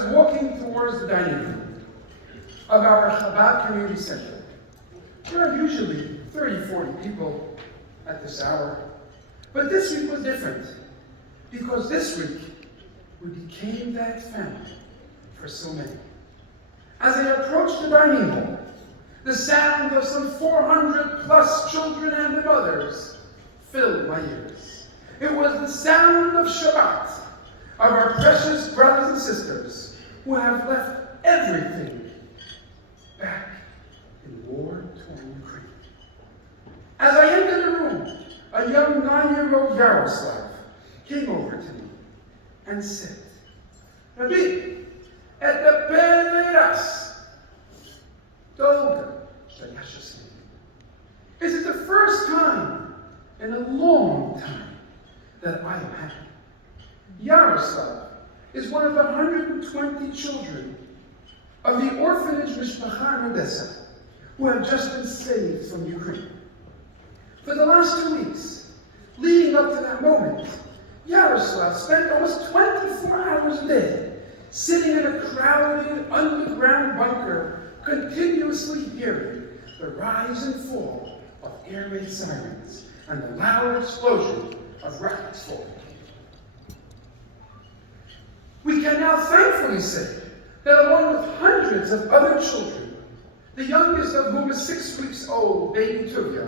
was walking towards the dining room of our Chabad Community Center. There are usually 30, 40 people at this hour. But this week was different, because this week we became that family for so many. As I approached the dining hall, the sound of some 400 plus children and their mothers filled my ears. It was the sound of Shabbat, of our precious brothers and sisters who have left everything back in war-torn Ukraine. As I entered the room, a young 9-year-old Yaroslav came over to me and said, "Rabbi, et the Beneras, Dolga, is it the first time in a long time that I am happy?" Yaroslav is one of the 120 children of the orphanage Mishpacha in Odessa who have just been saved from Ukraine. For the last 2 weeks, leading up to that moment, Yaroslav spent almost 24 hours a day sitting in a crowded underground bunker, continuously hearing the rise and fall of air raid sirens and the loud explosion of rockets falling. We can now thankfully say that along with hundreds of other children, the youngest of whom is 6 weeks old, baby Tuvia,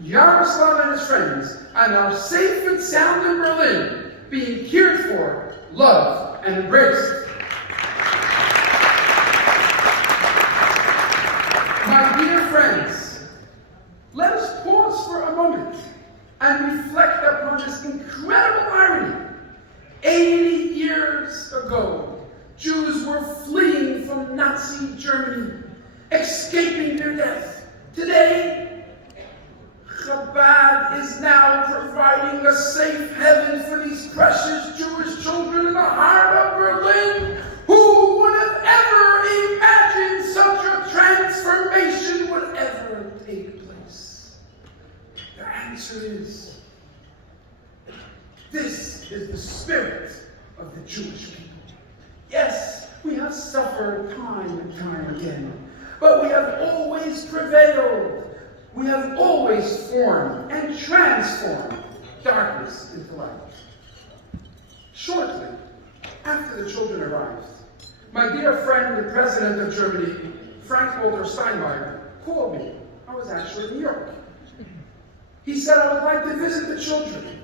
Yaroslav and his friends are now safe and sound in Berlin, being cared for, loved, and embraced. My dear friends, let us pause for a moment and reflect upon this incredible irony. 80 years ago, Jews were fleeing from Nazi Germany, escaping their death. Today, Chabad is now providing a safe haven for these precious Jewish children in the heart of Berlin. Who would have ever imagined such a transformation would ever take place? The answer is, this is the spirit of the Jewish people. Yes, we have suffered time and time again, but we have always prevailed. We have always formed and transformed darkness into light. Shortly after the children arrived, my dear friend, the President of Germany, Frank-Walter Steinmeier, called me. I was actually in New York. He said I would like to visit the children.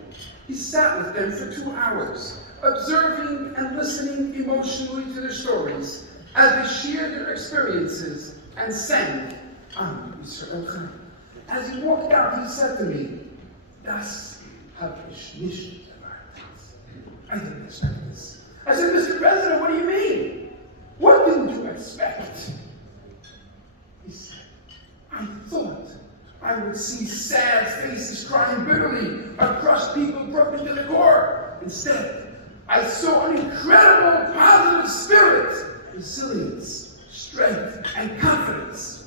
He sat with them for 2 hours, observing and listening emotionally to their stories as they shared their experiences and sang Am Yisrael Chaim. As he walked out, he said to me, "Das hab ich nicht erwartet." I didn't expect this. I said, "Mr. President, what do you mean? What didn't you expect?" He said, "I thought I would see sad faces crying bitterly, or crushed people broken to the core. Instead, I saw an incredible positive spirit, resilience, strength, and confidence.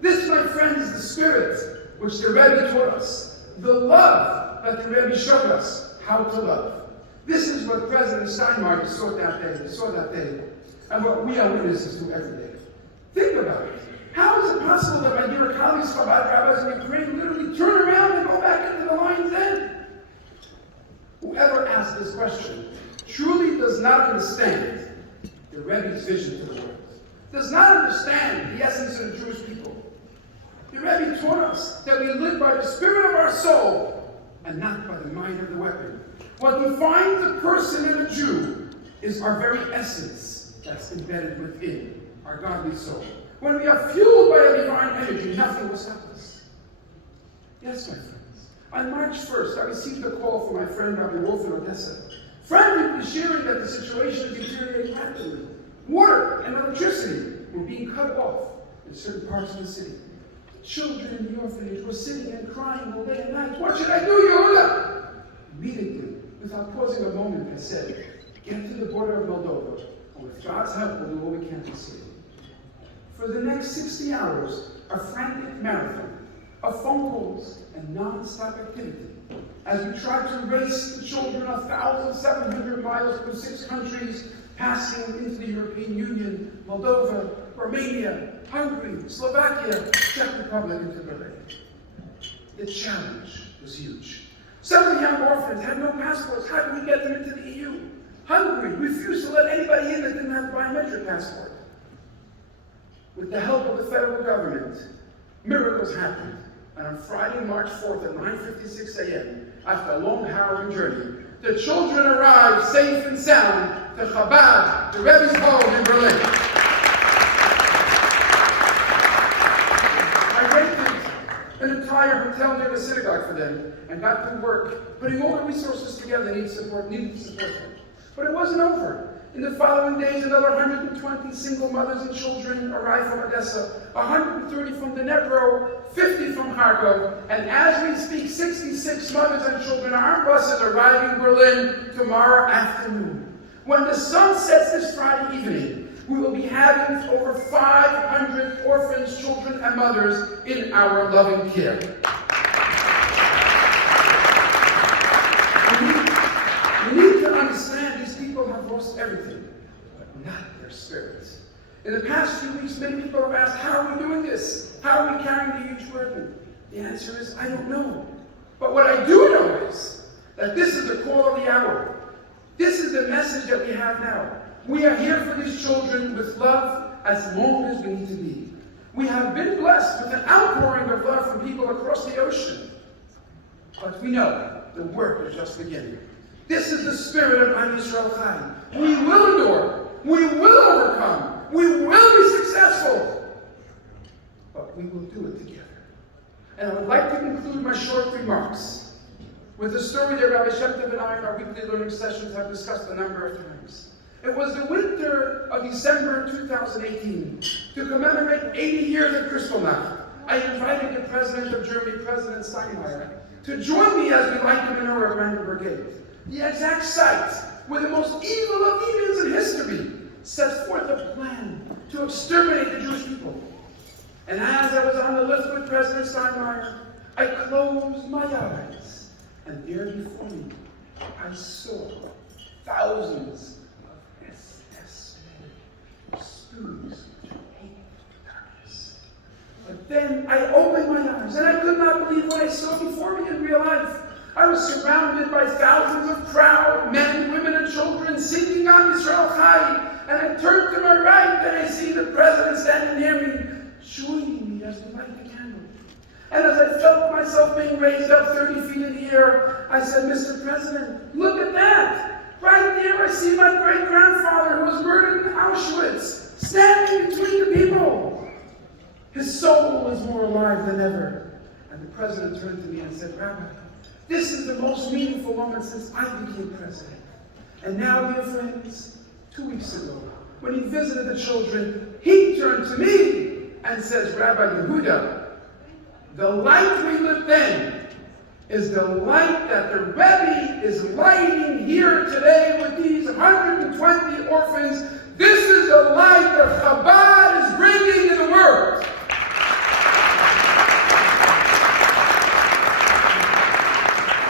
This, my friend, is the spirit which the Rebbe taught us, the love that the Rebbe showed us how to love. This is what President Steinmeier saw that day, and what we are witnesses to every day. Think about it. How is it possible that my dear colleagues, Chabad rabbis in Ukraine, literally turn around and go back into the lion's den? Whoever asked this question truly does not understand the Rebbe's vision to the world, does not understand the essence of the Jewish people. The Rebbe taught us that we live by the spirit of our soul and not by the might of the weapon. What defines a person and a Jew is our very essence that's embedded within our godly soul. When we are fueled by a divine energy, nothing will stop us. Yes, my friends. On March 1st, I received a call from my friend Rabbi Wolf in Odessa, frantically sharing that the situation is deteriorating rapidly. Water and electricity were being cut off in certain parts of the city. Children in the orphanage were sitting and crying all day and night. "What should I do, Yehuda?" Immediately, without pausing a moment, I said, "Get to the border of Moldova, and with God's help, we'll do what we can to save you." For the next 60 hours, a frantic marathon of phone calls and non-stop activity as we tried to race the children 1,700 miles through 6 countries passing into the European Union, Moldova, Romania, Hungary, Slovakia, Czech Republic, into Berlin. The challenge was huge. Some of the young orphans had no passports. How could we get them into the EU? Hungary refused to let anybody in that didn't have a biometric passport. With the help of the federal government, miracles happened. And on Friday, March 4th at 9:56 a.m., after a long, harrowing journey, the children arrived safe and sound to Chabad, the Rebbe's home in Berlin. I rented an entire hotel near the synagogue for them and got to work, putting all the resources together needed to support them. But it wasn't over. In the following days, another 120 single mothers and children arrived from Odessa, 130 from Dnipro, 50 from Kharkov, and as we speak, 66 mothers and children are on buses arriving in Berlin tomorrow afternoon. When the sun sets this Friday evening, we will be having over 500 orphans, children, and mothers in our loving care. We need to understand these people have lost everything, but not their spirits. In the past few weeks, many people have asked, how are we doing this? How are we carrying the huge burden? The answer is, I don't know. But what I do know is that this is the call of the hour. This is the message that we have now. We are here for these children with love as long as we need to be. We have been blessed with an outpouring of love from people across the ocean. But we know the work is just beginning. This is the spirit of Am Yisrael Chai. We will endure. We will overcome. We will be successful. But we will do it together. And I would like to conclude my short remarks with a story that Rabbi Shem Tov and I in our weekly learning sessions have discussed a number of times. It was the winter of December 2018. To commemorate 80 years of Kristallnacht, I invited the President of Germany, President Steinmeier, to join me as we light the menorah at Brandenburg Gate. The exact site where the most evil of evils in history set forth a plan to exterminate the Jewish people. And as I was on the lift with President Steinmeier, I closed my eyes, and there before me, I saw thousands of SS men, students who hate darkness. But then I opened my eyes, and I could not believe what I saw before me in real life. I was surrounded by thousands of proud men, women, and children singing Am Yisrael Chai, and I turned to my right, and I see the President standing near me, joining me as we light the candle. And as I felt myself being raised up 30 feet in the air, I said, Mr. President, look at that! Right there I see my great-grandfather who was murdered in Auschwitz, standing between the people. His soul is more alive than ever. And the President turned to me and said, Rabbi, this is the most meaningful moment since I became president. And now, dear friends, 2 weeks ago, when he visited the children, he turned to me and says, Rabbi Yehuda, the light we lit then is the light that the Rebbe is lighting here today with these 120 orphans. This is the light that Chabad is bringing in the world.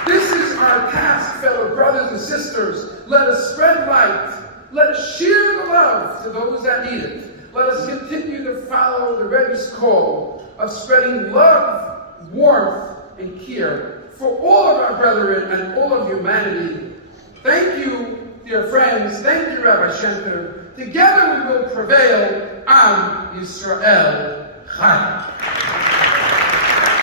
This is our task, fellow brothers and sisters. Let us spread light. Let us share the love to those that need it. Let us continue to follow the Rebbe's call of spreading love, warmth, and care for all of our brethren and all of humanity. Thank you, dear friends. Thank you, Rabbi Shem Tov. Together we will prevail. Am Yisrael Chai.